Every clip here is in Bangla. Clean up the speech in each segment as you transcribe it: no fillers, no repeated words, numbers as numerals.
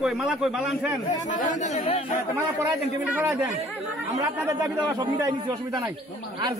কই মালা আনছেন? মালা করাই দেন, টেবিলে করাই দেন। আমরা আপনাদের দাবি দেওয়া সব মিটাই নিচ্ছি, অসুবিধা নাই। আর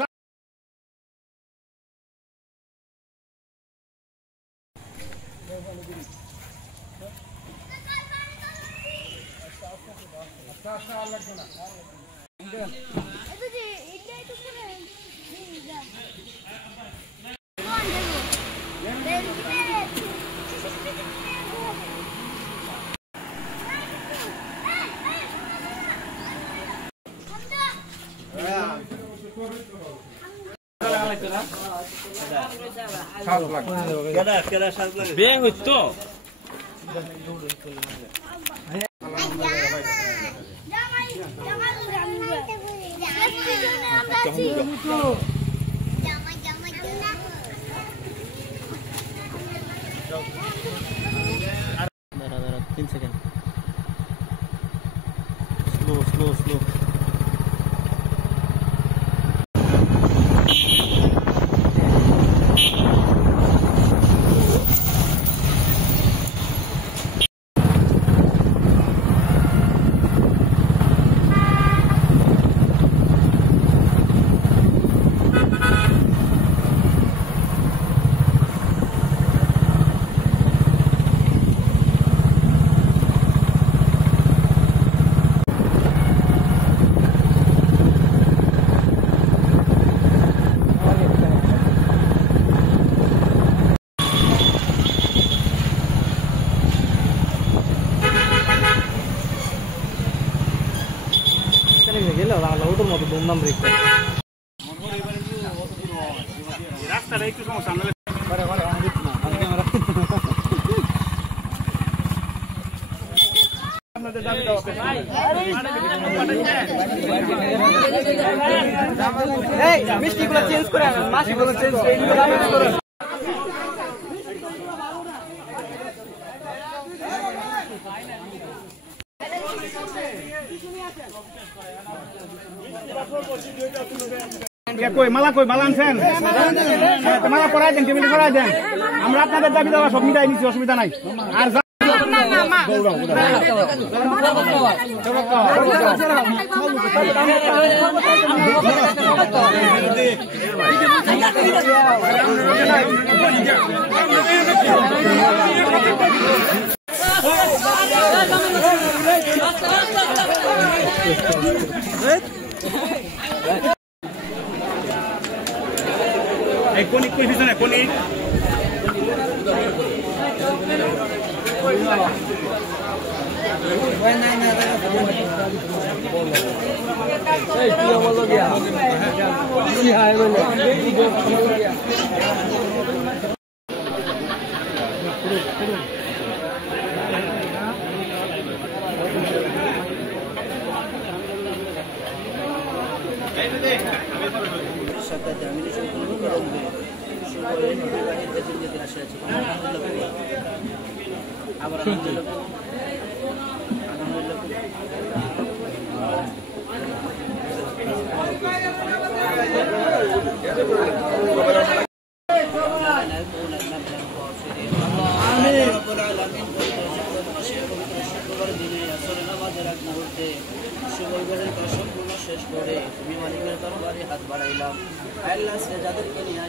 বিয়ে হইতো দাঁড়া 3 সেকেন্ড স্লো রাস্তাটা একটু সমস্যা আপনাদের দাবি দেওয়া মিষ্টিগুলো চেঞ্জ করে মাসিগুলো চেঞ্জ করে কই মালা আনছেন? মালা করাই দেন, টেবিলে করাই দেন। আমরা আপনাদের দাবি দেওয়া সব মিটাই নিচ্ছি, অসুবিধা নাই। আর কোনিক কই দিছেন কোনিক এই কি বলো গিয়া কি হাই বলো আবার শেষ করে তুমি মালিকের তরবারে হাত বাড়াইলাম আল্লাহ সে যাদেরকে নিয়ে